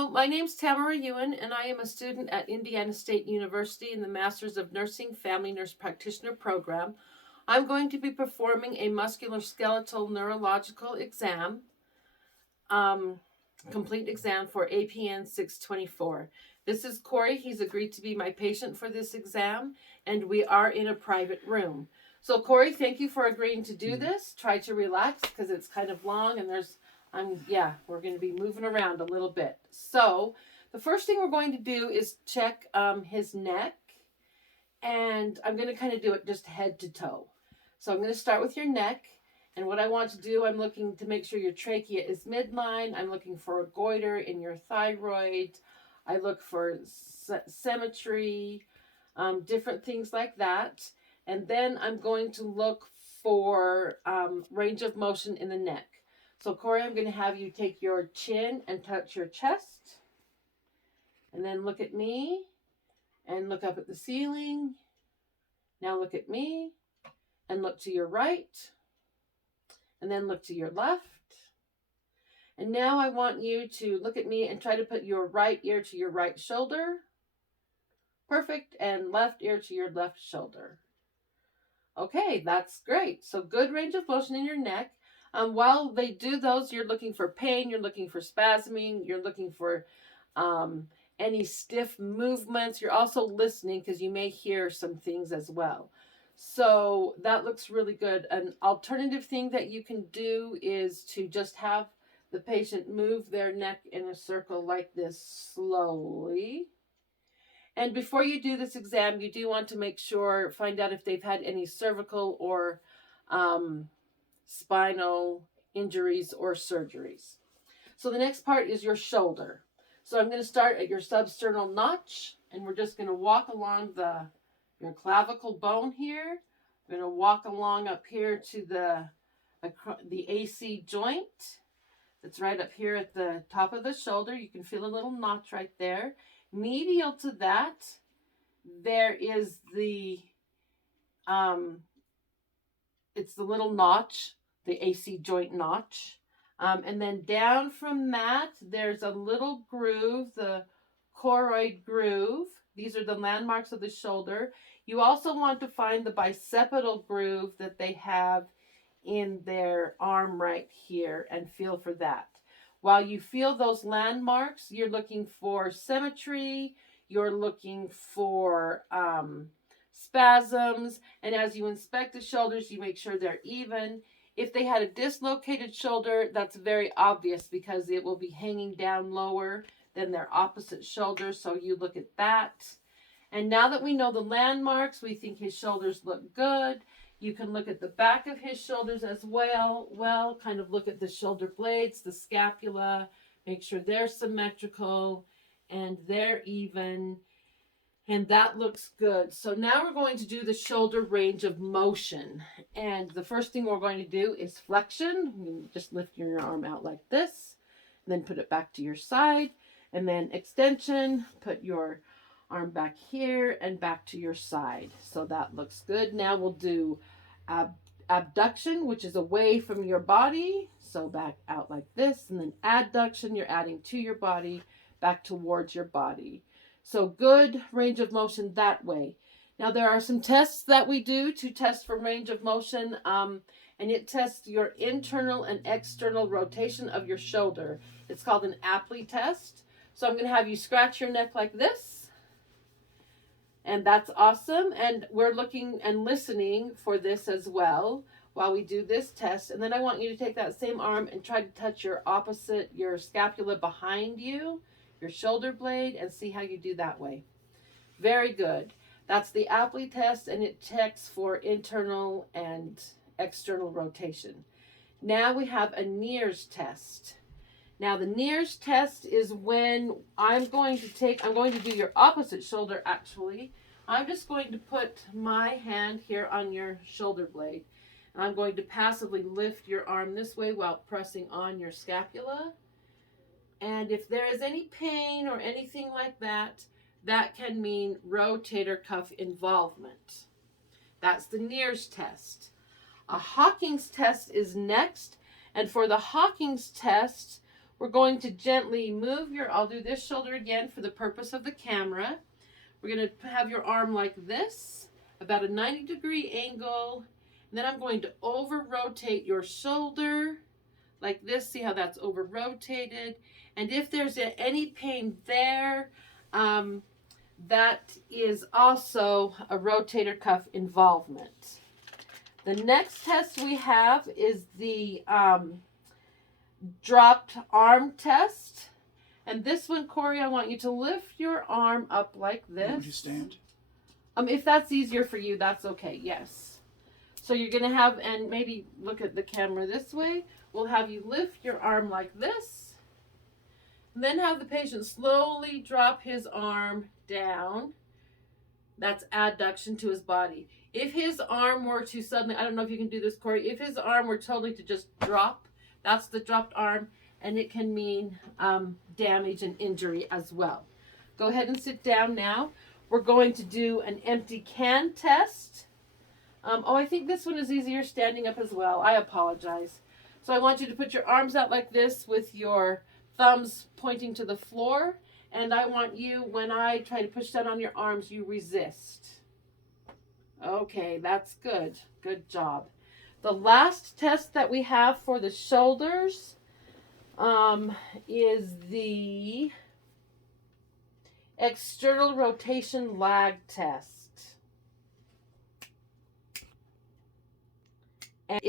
Hello, my name's Tamara Ewan, and I am a student at Indiana State University in the Masters of Nursing Family Nurse Practitioner program. I'm going to be performing a musculoskeletal neurological exam, complete exam for APN 624. This is Corey. He's agreed to be my patient for this exam, and we are in a private room. So Corey, thank you for agreeing to do this. Try to relax because it's kind of long and we're going to be moving around a little bit. So the first thing we're going to do is check his neck, and I'm going to kind of do it just head to toe. So I'm going to start with your neck, and what I want to do, I'm looking to make sure your trachea is midline. I'm looking for a goiter in your thyroid. I look for symmetry, different things like that. And then I'm going to look for range of motion in the neck. So Corey, I'm going to have you take your chin and touch your chest. And then look at me and look up at the ceiling. Now look at me and look to your right. And then look to your left. And now I want you to look at me and try to put your right ear to your right shoulder. Perfect. And left ear to your left shoulder. Okay, that's great. So good range of motion in your neck. While they do those, you're looking for pain, you're looking for spasming, you're looking for any stiff movements. You're also listening because you may hear some things as well. So that looks really good. An alternative thing that you can do is to just have the patient move their neck in a circle like this slowly. And before you do this exam, you do want to find out if they've had any cervical or spinal injuries or surgeries. So the next part is your shoulder. So I'm going to start at your substernal notch, and we're just going to walk along your clavicle bone here. We're going to walk along up here to the AC joint that's right up here at the top of the shoulder. You can feel a little notch right there. Medial to that, there is it's the little notch, the AC joint notch. And then down from that, there's a little groove, the choroid groove. These are the landmarks of the shoulder. You also want to find the bicipital groove that they have in their arm right here and feel for that. While you feel those landmarks, you're looking for symmetry, you're looking for spasms, and as you inspect the shoulders, you make sure they're even. If they had a dislocated shoulder, that's very obvious because it will be hanging down lower than their opposite shoulder, so you look at that. And now that we know the landmarks, we think his shoulders look good. You can look at the back of his shoulders as well, kind of look at the shoulder blades, the scapula, make sure they're symmetrical and they're even, and that looks good. So now we're going to do the shoulder range of motion. And the first thing we're going to do is flexion. You just lift your arm out like this, and then put it back to your side, and then extension, put your arm back here and back to your side. So that looks good. Now we'll do abduction, which is away from your body. So back out like this, and then adduction, you're adding to your body, back towards your body. So good range of motion that way. Now there are some tests that we do to test for range of motion, and it tests your internal and external rotation of your shoulder. It's called an Apley test. So I'm going to have you scratch your neck like this. And that's awesome. And we're looking and listening for this as well while we do this test. And then I want you to take that same arm and try to touch your scapula behind you, your shoulder blade, and see how you do that way. Very good. That's the Apley test, and it checks for internal and external rotation. Now we have a Neers test. Now the Neers test is when I'm going to do your opposite shoulder actually. I'm just going to put my hand here on your shoulder blade. And I'm going to passively lift your arm this way while pressing on your scapula. And if there is any pain or anything like that, that can mean rotator cuff involvement. That's the Neers test. A Hawkins test is next. And for the Hawkins test, We're going to gently move I'll do this shoulder again for the purpose of the camera. We're going to have your arm like this, about a 90-degree angle. And then I'm going to over-rotate your shoulder like this. See how that's over-rotated? And if there's any pain there, that is also a rotator cuff involvement. The next test we have is the dropped arm test. And this one, Corey, I want you to lift your arm up like this. Would you stand? If that's easier for you, that's okay, yes. So you're going to have, and maybe look at the camera this way. We'll have you lift your arm like this. And then have the patient slowly drop his arm down. That's adduction to his body. If his arm were to suddenly, I don't know if you can do this, Corey, if his arm were totally to just drop, that's the dropped arm, and it can mean damage and injury as well. Go ahead and sit down now. We're going to do an empty can test. I think this one is easier standing up as well. I apologize. So I want you to put your arms out like this with your thumbs pointing to the floor. And I want you, when I try to push down on your arms, you resist. Okay, that's good. Good job. The last test that we have for the shoulders is the external rotation lag test. And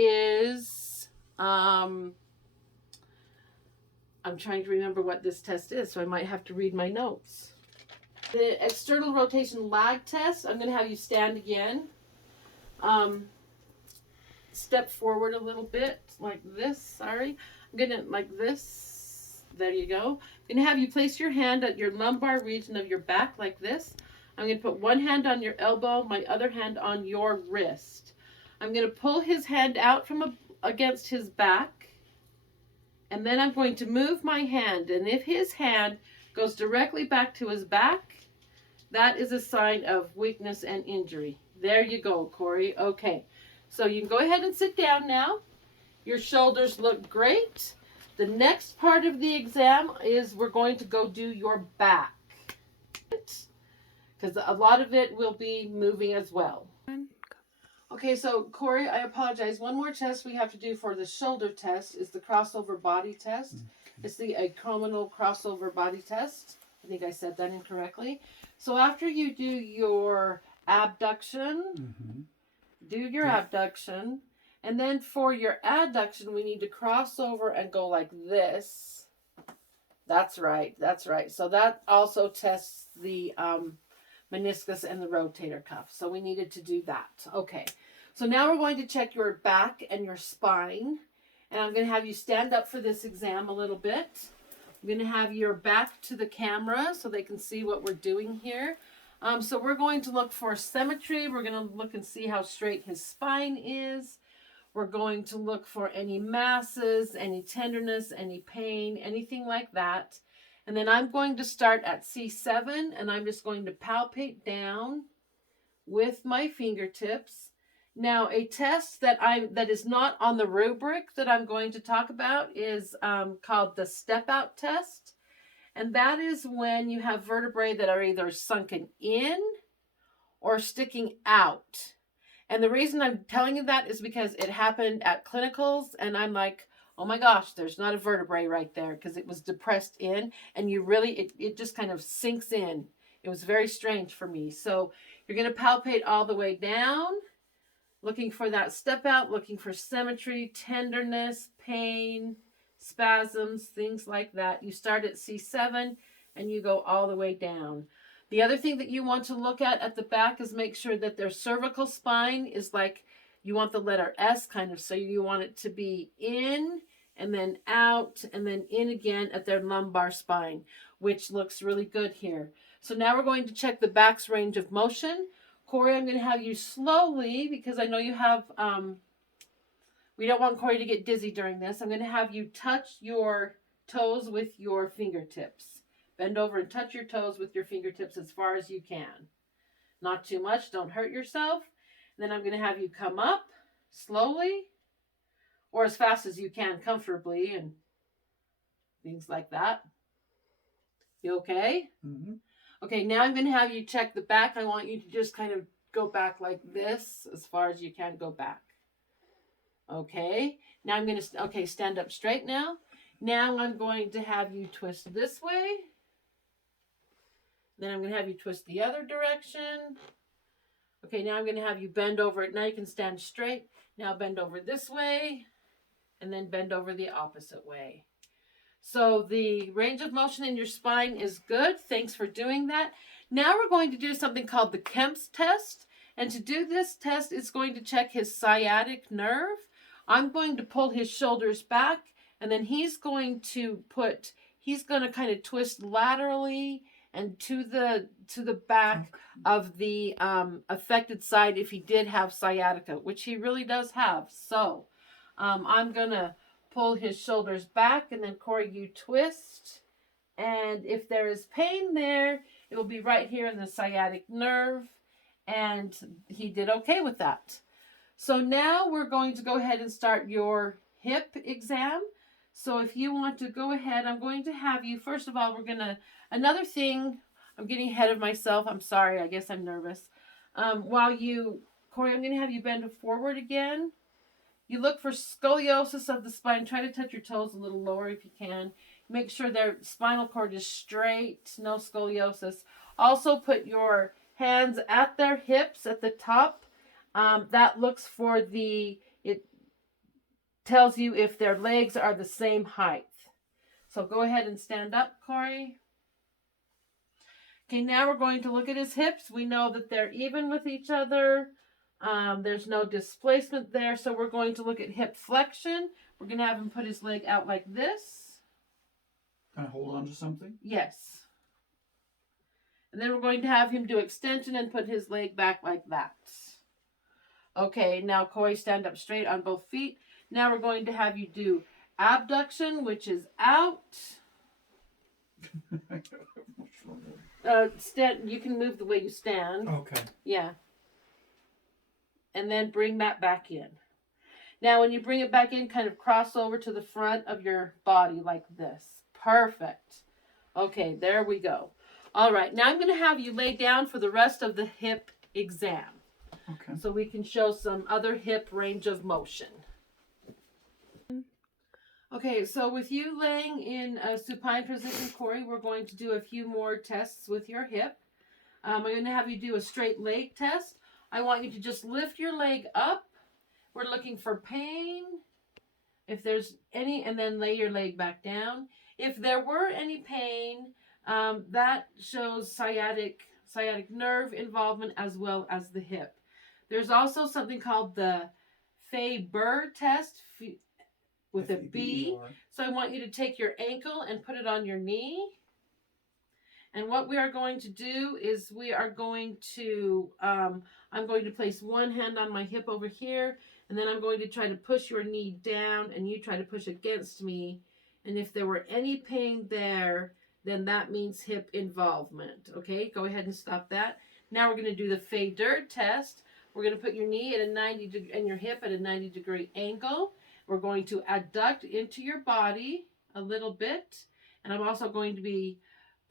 I'm trying to remember what this test is, so I might have to read my notes. The external rotation lag test, I'm going to have you stand again. Step forward a little bit, like this, sorry. I'm going to, like this, there you go. I'm going to have you place your hand at your lumbar region of your back, like this. I'm going to put one hand on your elbow, my other hand on your wrist. I'm going to pull his hand out from against his back. And then I'm going to move my hand. And if his hand goes directly back to his back, that is a sign of weakness and injury. There you go, Corey. Okay. So you can go ahead and sit down now. Your shoulders look great. The next part of the exam is we're going to go do your back, because a lot of it will be moving as well. Okay, so Corey, I apologize. One more test we have to do for the shoulder test is the crossover body test. Okay. It's the acromial crossover body test. I think I said that incorrectly. So after you do your abduction, do your abduction, and then for your adduction, we need to cross over and go like this. That's right, that's right. So that also tests the meniscus and the rotator cuff. So we needed to do that. Okay, so now we're going to check your back and your spine. And I'm going to have you stand up for this exam a little bit. I'm going to have your back to the camera so they can see what we're doing here. So we're going to look for symmetry. We're going to look and see how straight his spine is. We're going to look for any masses, any tenderness, any pain, anything like that. And then I'm going to start at C7, and I'm just going to palpate down with my fingertips. Now, a test that is not on the rubric that I'm going to talk about is called the step-out test. And that is when you have vertebrae that are either sunken in or sticking out. And the reason I'm telling you that is because it happened at clinicals, and I'm like, oh my gosh, there's not a vertebrae right there because it was depressed in, and you really, it just kind of sinks in. It was very strange for me. So you're going to palpate all the way down, looking for that step out, looking for symmetry, tenderness, pain, spasms, things like that. You start at C7 and you go all the way down. The other thing that you want to look at the back is make sure that their cervical spine is like, you want the letter S kind of, so you want it to be in and then out and then in again at their lumbar spine, which looks really good here. So now we're going to check the back's range of motion. Corey, I'm going to have you slowly, because I know you have, we don't want Corey to get dizzy during this. I'm going to have you touch your toes with your fingertips. Bend over and touch your toes with your fingertips as far as you can. Not too much, don't hurt yourself. And then I'm going to have you come up slowly or as fast as you can comfortably. And things like that. You okay? Mm-hmm. Okay, now I'm going to have you check the back. I want you to just kind of go back like this as far as you can go back. Okay, now I'm going to, okay, stand up straight now. Now I'm going to have you twist this way. Then I'm going to have you twist the other direction. Okay, now I'm going to have you bend over. Now you can stand straight. Now bend over this way. And then bend over the opposite way. So the range of motion in your spine is good. Thanks for doing that. Now we're going to do something called the Kemp's test. And to do this test, it's going to check his sciatic nerve. I'm going to pull his shoulders back, and then he's going to kind of twist laterally and to the back of the affected side if he did have sciatica, which he really does have. So I'm going to pull his shoulders back, and then Corey, you twist. And if there is pain there, it will be right here in the sciatic nerve. And he did okay with that. So now we're going to go ahead and start your hip exam. So if you want to go ahead, I'm going to have you, first of all, another thing, I'm getting ahead of myself. I'm sorry, I guess I'm nervous. Corey, I'm going to have you bend forward again. You look for scoliosis of the spine. Try to touch your toes a little lower if you can. Make sure their spinal cord is straight, no scoliosis. Also put your hands at their hips at the top. That looks for it tells you if their legs are the same height. So go ahead and stand up, Corey. Okay, now we're going to look at his hips. We know that they're even with each other. There's no displacement there, so we're going to look at hip flexion. We're going to have him put his leg out like this. Can I hold on to something? Yes. And then we're going to have him do extension and put his leg back like that. Okay, now Corey, stand up straight on both feet. Now we're going to have you do abduction, which is out. You can move the way you stand. Okay. Yeah. And then bring that back in. Now when you bring it back in, kind of cross over to the front of your body like this. Perfect. Okay, there we go. All right, now I'm going to have you lay down for the rest of the hip exam. Okay. So we can show some other hip range of motion. Okay, so with you laying in a supine position, Corey, we're going to do a few more tests with your hip. I'm going to have you do a straight leg test. I want you to just lift your leg up. We're looking for pain, if there's any, and then lay your leg back down. If there were any pain, that shows sciatic nerve involvement as well as the hip. There's also something called the Faber test with a B. So I want you to take your ankle and put it on your knee. And what we are going to do is I'm going to place one hand on my hip over here, and then I'm going to try to push your knee down, and you try to push against me. And if there were any pain there, then that means hip involvement. Okay, go ahead and stop that. Now we're going to do the Fader test. We're going to put your knee at and your hip at a 90-degree angle. We're going to adduct into your body a little bit, and I'm also going to be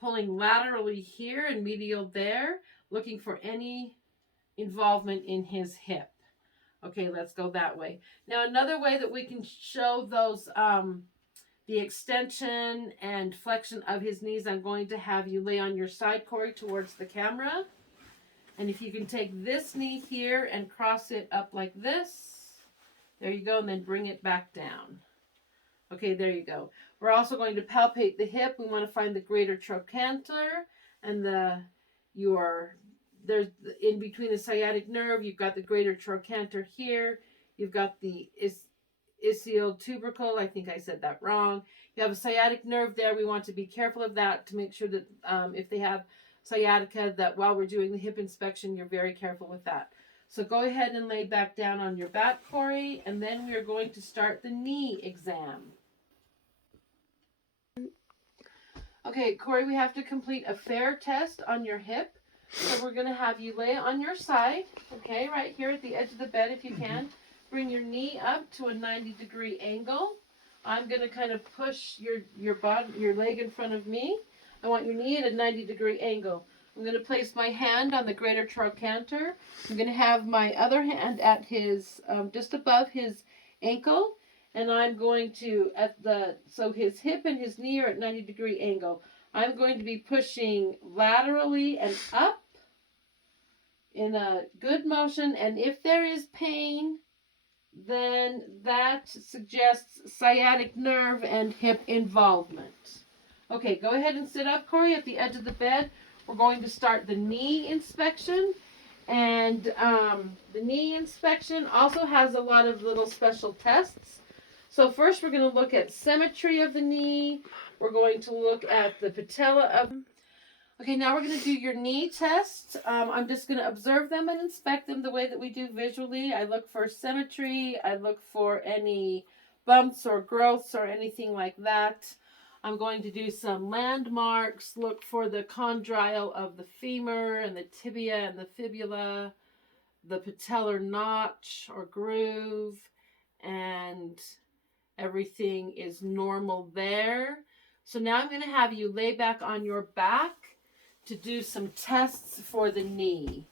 pulling laterally here and medial there, looking for any involvement in his hip. Okay, let's go that way. Now, another way that we can show those, the extension and flexion of his knees, I'm going to have you lay on your side, Corey, towards the camera. And if you can take this knee here and cross it up like this, there you go, and then bring it back down. Okay, there you go. We're also going to palpate the hip. We want to find the greater trochanter and there's in between the sciatic nerve. You've got the greater trochanter here. You've got the ischial-tubercle. I think I said that wrong. You have a sciatic nerve there. We want to be careful of that to make sure that if they have sciatica, that while we're doing the hip inspection, you're very careful with that. So go ahead and lay back down on your back, Corey, and then we are going to start the knee exam. Okay, Corey, we have to complete a fair test on your hip. So we're going to have you lay on your side, okay, right here at the edge of the bed if you can. Bring your knee up to a 90-degree angle. I'm going to kind of push your leg in front of me. I want your knee at a 90-degree angle. I'm going to place my hand on the greater trochanter. I'm going to have my other hand at his, just above his ankle. And I'm going to, so his hip and his knee are at 90-degree angle. I'm going to be pushing laterally and up in a good motion. And if there is pain, then that suggests sciatic nerve and hip involvement. Okay, go ahead and sit up, Corey, at the edge of the bed. We're going to start the knee inspection. And the knee inspection also has a lot of little special tests. So first we're going to look at symmetry of the knee. We're going to look at the patella of... Okay, now we're going to do your knee test. I'm just going to observe them and inspect them the way that we do visually. I look for symmetry. I look for any bumps or growths or anything like that. I'm going to do some landmarks, look for the condyle of the femur and the tibia and the fibula, the patellar notch or groove, and everything is normal there. So now I'm going to have you lay back on your back to do some tests for the knee.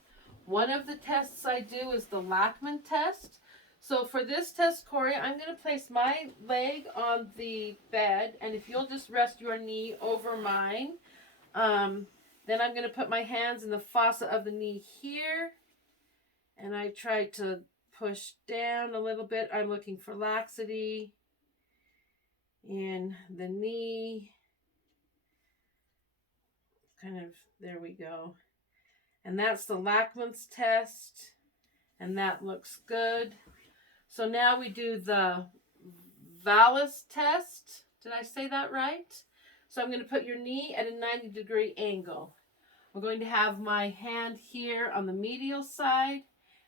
One of the tests I do is the Lachman test. So for this test, Corey, I'm going to place my leg on the bed, and if you'll just rest your knee over mine, then I'm going to put my hands in the fossa of the knee here, and I try to push down a little bit. I'm looking for laxity in the knee. Kind of, there we go. And that's the Lachman's test, and that looks good. So now we do the Vallis test. Did I say that right? So I'm going to put your knee at a 90-degree angle. I'm going to have my hand here on the medial side,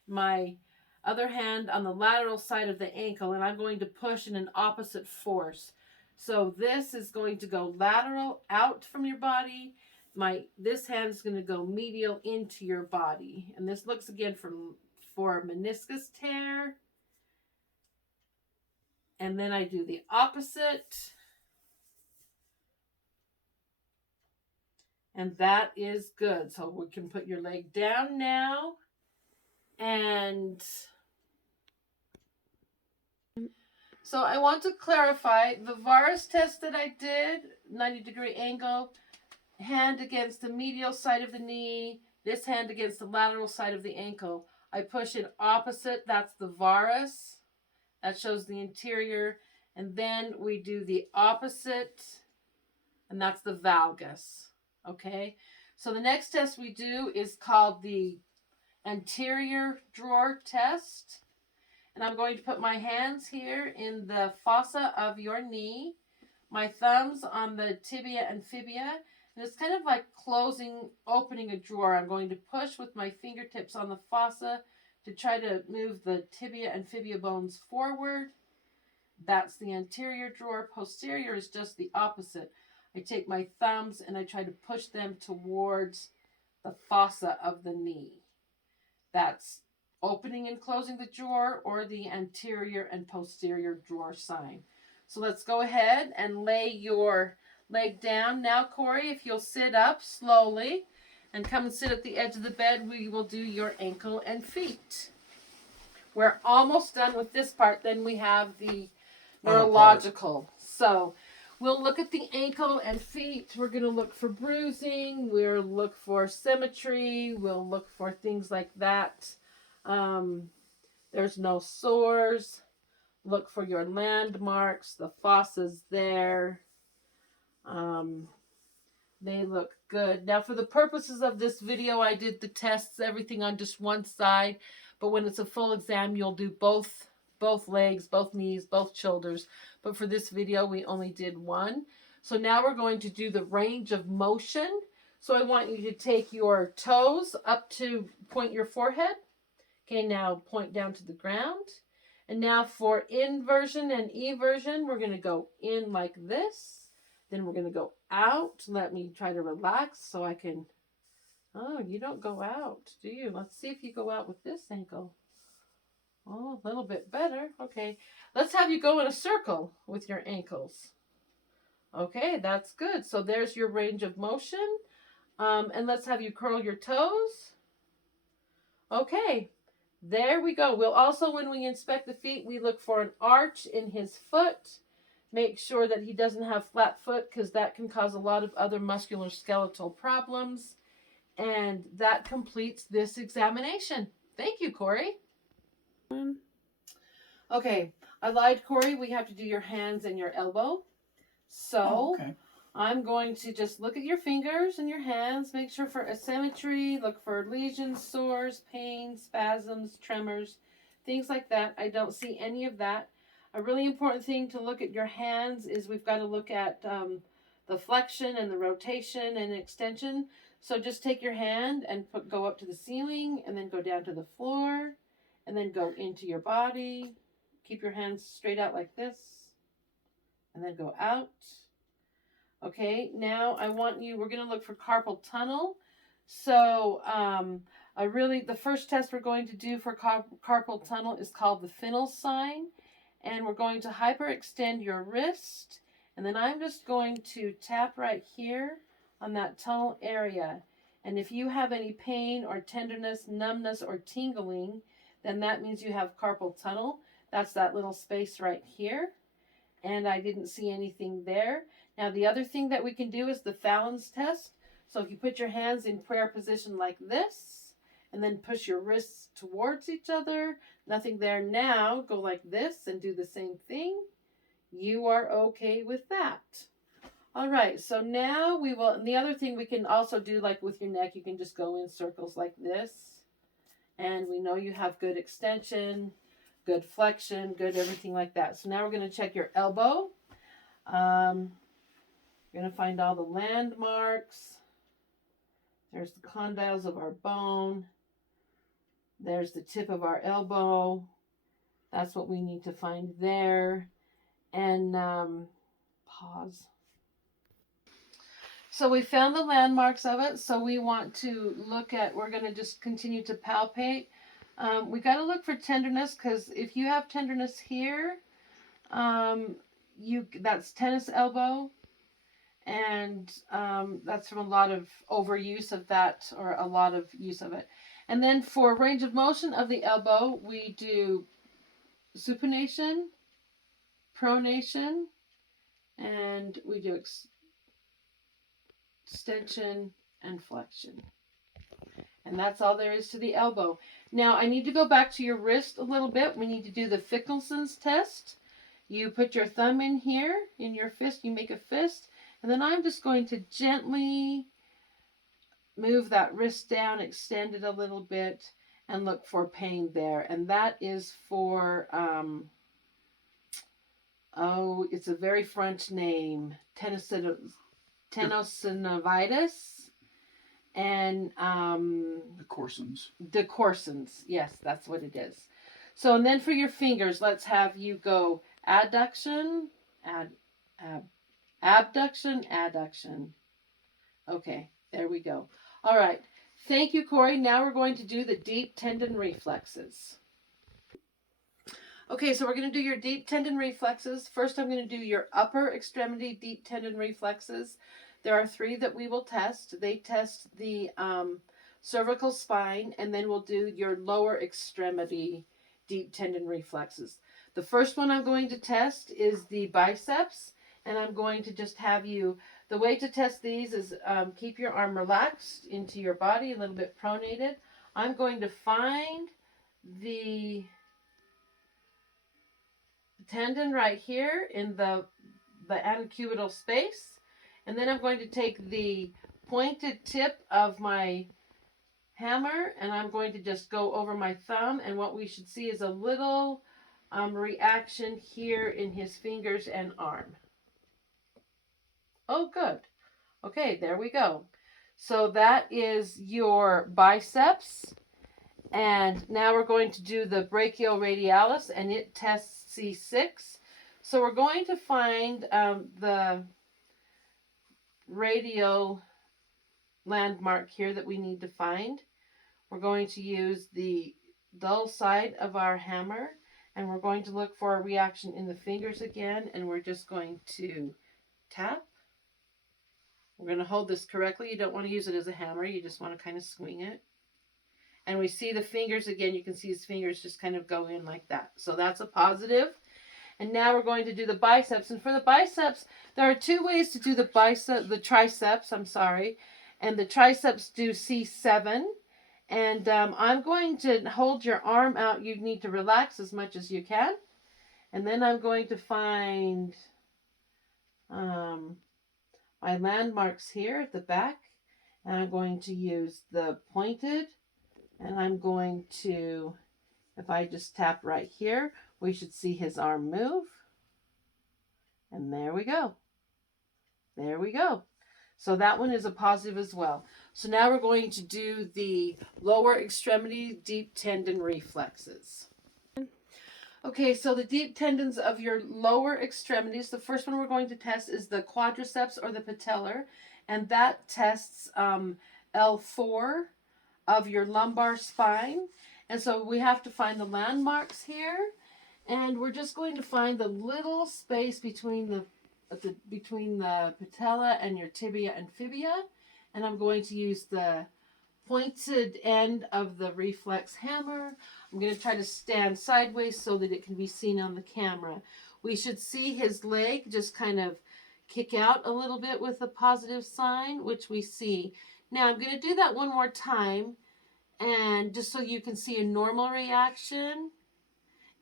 my other hand on the lateral side of the ankle, and I'm going to push in an opposite force. So this is going to go lateral out from your body. This hand is going to go medial into your body. And this looks again for meniscus tear. And then I do the opposite. And that is good. So we can put your leg down now. And so I want to clarify the Varus test that I did, 90-degree angle, hand against the medial side of the knee, this hand against the lateral side of the ankle. I push it opposite, that's the Varus. That shows the interior. And then we do the opposite, and that's the valgus. Okay? So the next test we do is called the anterior drawer test. And I'm going to put my hands here in the fossa of your knee, my thumbs on the tibia and fibia. And it's kind of like opening a drawer. I'm going to push with my fingertips on the fossa to try to move the tibia and fibia bones forward. That's the anterior drawer. Posterior is just the opposite. I take my thumbs and I try to push them towards the fossa of the knee. That's opening and closing the drawer, or the anterior and posterior drawer sign. So let's go ahead and lay your leg down. Now, Corey, if you'll sit up slowly and come and sit at the edge of the bed, we will do your ankle and feet. We're almost done with this part. Then we have the neurological. So we'll look at the ankle and feet. We're going to look for bruising. We'll look for symmetry. We'll look for things like that. There's no sores. Look for your landmarks. The fossa's there. They look good. Now, for the purposes of this video, I did the tests, everything on just one side. But when it's a full exam, you'll do both legs, both knees, both shoulders. But for this video, we only did one. So now we're going to do the range of motion. So I want you to take your toes up to point your forehead. Okay, now point down to the ground. And now for inversion and eversion, we're going to go in like this. Then we're going to go out. Let me try to relax so I can... Oh, you don't go out, do you? Let's see if you go out with this ankle. Oh, a little bit better. Okay. Let's have you go in a circle with your ankles. Okay, that's good. So there's your range of motion. And let's have you curl your toes. Okay, there we go. We'll also, when we inspect the feet, we look for an arch in his foot. Make sure that he doesn't have flat foot because that can cause a lot of other musculoskeletal problems. And that completes this examination. Thank you, Corey. Okay, I lied, Corey. We have to do your hands and your elbow. So Oh, okay. I'm going to just look at your fingers and your hands, make sure for asymmetry, look for lesions, sores, pain, spasms, tremors, things like that. I don't see any of that. A really important thing to look at your hands is we've got to look at the flexion and the rotation and extension. So just take your hand and go up to the ceiling and then go down to the floor and then go into your body. Keep your hands straight out like this and then go out. Okay, now I want you, we're going to look for carpal tunnel. So the first test we're going to do for carpal tunnel is called the Finnell sign. And we're going to hyperextend your wrist. And then I'm just going to tap right here on that tunnel area. And if you have any pain or tenderness, numbness, or tingling, then that means you have carpal tunnel. That's that little space right here. And I didn't see anything there. Now, the other thing that we can do is the Fallon's test. So if you put your hands in prayer position like this, and then push your wrists towards each other, nothing there now, go like this and do the same thing. You are okay with that. All right, so now we will, and the other thing we can also do, like with your neck, you can just go in circles like this. And we know you have good extension, good flexion, good everything like that. So now we're going to check your elbow. We're going to find all the landmarks. There's the condyles of our bone. There's the tip of our elbow. That's what we need to find there. And pause. So we found the landmarks of it. So we want to look at, we're going to just continue to palpate. We got to look for tenderness because if you have tenderness here, that's tennis elbow. And that's from a lot of overuse of that, or a lot of use of it. And then for range of motion of the elbow, we do supination, pronation, and we do extension and flexion. And that's all there is to the elbow. Now, I need to go back to your wrist a little bit. We need to do the Fickelsen's test. You put your thumb in here, in your fist, you make a fist. And then I'm just going to gently move that wrist down, extend it a little bit, and look for pain there. And that is for, it's a very French name, tenosynovitis. And decorsons. Yes, that's what it is. So, and then for your fingers, let's have you go adduction, abduction, adduction. Okay, there we go. All right. Thank you, Corey. Now we're going to do the deep tendon reflexes. Okay, so we're going to do your deep tendon reflexes. First, I'm going to do your upper extremity deep tendon reflexes. There are 3 that we will test. They test the cervical spine, and then we'll do your lower extremity deep tendon reflexes. The first one I'm going to test is the biceps, and I'm going to just have you, the way to test these is keep your arm relaxed into your body, a little bit pronated. I'm going to find the tendon right here in the antecubital space, and then I'm going to take the pointed tip of my hammer and I'm going to just go over my thumb, and what we should see is a little reaction here in his fingers and arm. Oh, good. Okay, there we go. So that is your biceps. And now we're going to do the brachioradialis, and it tests C6. So we're going to find the radial landmark here that we need to find. We're going to use the dull side of our hammer, and we're going to look for a reaction in the fingers again, and we're just going to tap. We're going to hold this correctly. You don't want to use it as a hammer. You just want to kind of swing it. And we see the fingers again. You can see his fingers just kind of go in like that. So that's a positive. And now we're going to do the biceps. And for the biceps, there are two ways to do the triceps, And the triceps do C7. And I'm going to hold your arm out. You need to relax as much as you can. And then I'm going to find my landmarks here at the back. And I'm going to use the pointed. And I'm going to, if I just tap right here, we should see his arm move. And there we go. There we go. So that one is a positive as well. So now we're going to do the lower extremity deep tendon reflexes. Okay, so the deep tendons of your lower extremities, the first one we're going to test is the quadriceps or the patellar, and that tests L4 of your lumbar spine. And so we have to find the landmarks here, and we're just going to find the little space between the patella and your tibia and fibia, and I'm going to use the pointed end of the reflex hammer. I'm going to try to stand sideways so that it can be seen on the camera. We should see his leg just kind of kick out a little bit with a positive sign, which we see. Now I'm going to do that one more time, and just so you can see a normal reaction,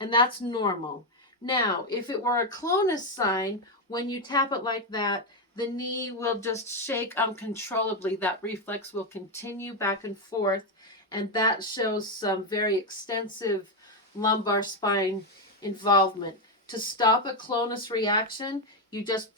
and that's normal. Now, if it were a clonus sign, when you tap it like that, the knee will just shake uncontrollably. That reflex will continue back and forth, and that shows some very extensive lumbar spine involvement. To stop a clonus reaction, you just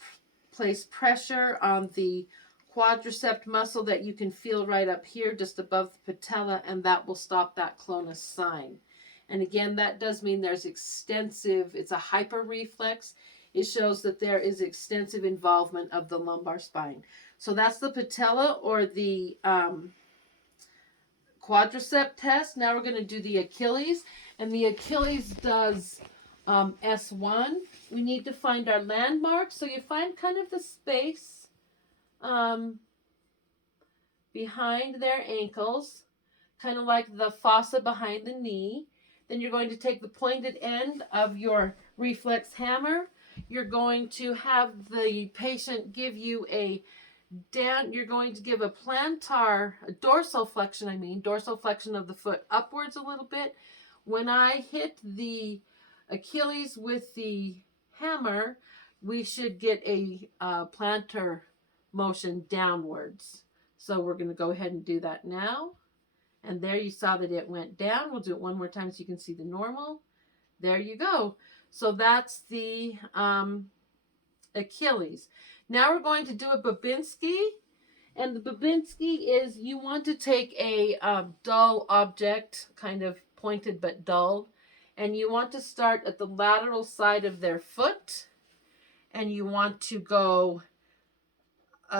place pressure on the quadricep muscle that you can feel right up here just above the patella, and that will stop that clonus sign. And again, that does mean there's extensive, it's a hyper reflex. It shows that there is extensive involvement of the lumbar spine. So that's the patella or the quadricep test. Now we're going to do the Achilles, and the Achilles does S1. We need to find our landmark. So you find kind of the space behind their ankles, kind of like the fossa behind the knee. Then you're going to take the pointed end of your reflex hammer. You're going to have the patient give you you're going to give a dorsal flexion of the foot upwards a little bit. When I hit the Achilles with the hammer, we should get a plantar motion downwards. So we're going to go ahead and do that now. And there you saw that it went down. We'll do it one more time so you can see the normal. There you go. So that's the Achilles. Now we're going to do a Babinski. And the Babinski is you want to take a dull object, kind of pointed but dull, and you want to start at the lateral side of their foot. And you want to go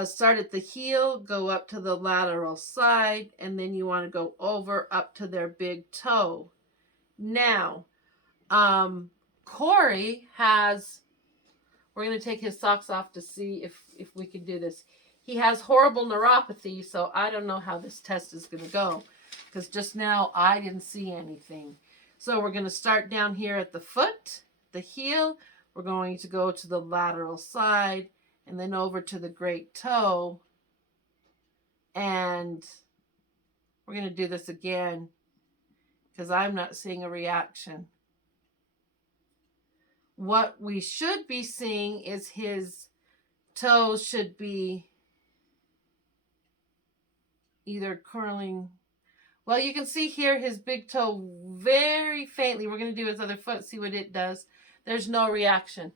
start at the heel, go up to the lateral side, and then you want to go over up to their big toe. Now, Corey we're going to take his socks off to see if we can do this. He has horrible neuropathy, so I don't know how this test is going to go, because just now I didn't see anything. So we're going to start down here at the foot, the heel. We're going to go to the lateral side, and then over to the great toe. And we're going to do this again because I'm not seeing a reaction. What we should be seeing is his toes should be either curling. Well, you can see here his big toe very faintly. We're going to do his other foot, see what it does. There's no reaction.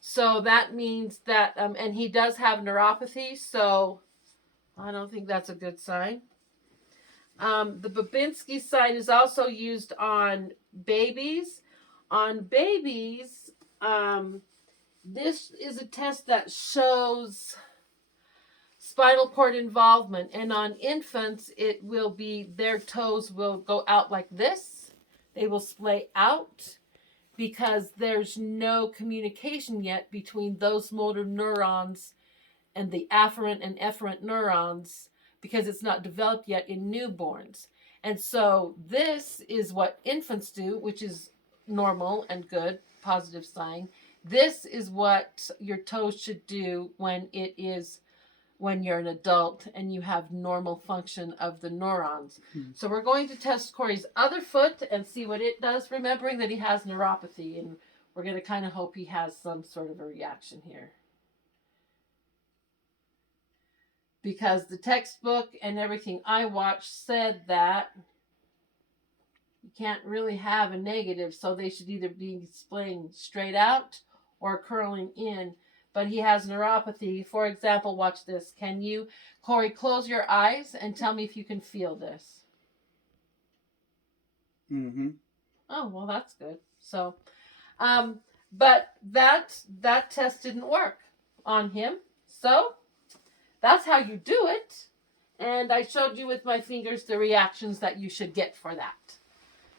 So that means that, and he does have neuropathy, so I don't think that's a good sign. The Babinski sign is also used on babies. On babies, this is a test that shows spinal cord involvement. And on infants, it will be their toes will go out like this. They will splay out because there's no communication yet between those motor neurons and the afferent and efferent neurons because it's not developed yet in newborns. And so this is what infants do, which is normal and good, positive sign. This is what your toes should do when you're an adult and you have normal function of the neurons. So we're going to test Corey's other foot and see what it does, remembering that he has neuropathy, and we're going to kind of hope he has some sort of a reaction here. Because the textbook and everything I watched said that you can't really have a negative, so they should either be splaying straight out or curling in. But he has neuropathy. For example, watch this. Can you, Corey, close your eyes and tell me if you can feel this? Mm-hmm. Oh, well, that's good. So, but that test didn't work on him. So that's how you do it. And I showed you with my fingers the reactions that you should get for that.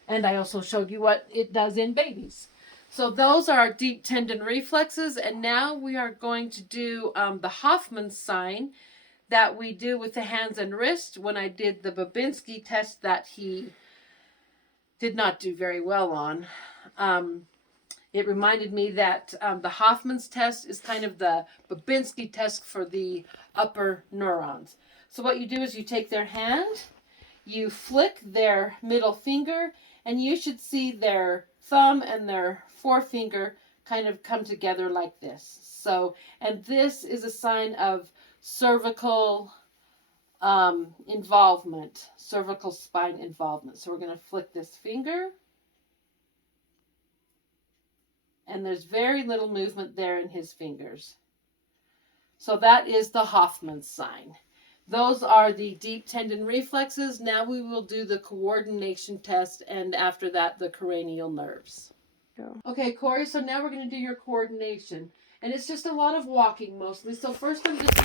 And I also showed you what it does in babies. So those are our deep tendon reflexes. And now we are going to do the Hoffman sign that we do with the hands and wrist when I did the Babinski test that he did not do very well on. It reminded me that the Hoffman's test is kind of the Babinski test for the upper neurons. So what you do is you take their hand, you flick their middle finger, and you should see their thumb and their forefinger kind of come together like this. So, and this is a sign of cervical involvement, cervical spine involvement. So we're going to flick this finger. And there's very little movement there in his fingers. So that is the Hoffman sign. Those are the deep tendon reflexes. Now we will do the coordination test, and after that, the cranial nerves. Okay, Corey, so now we're going to do your coordination. And it's just a lot of walking mostly. So first I'm just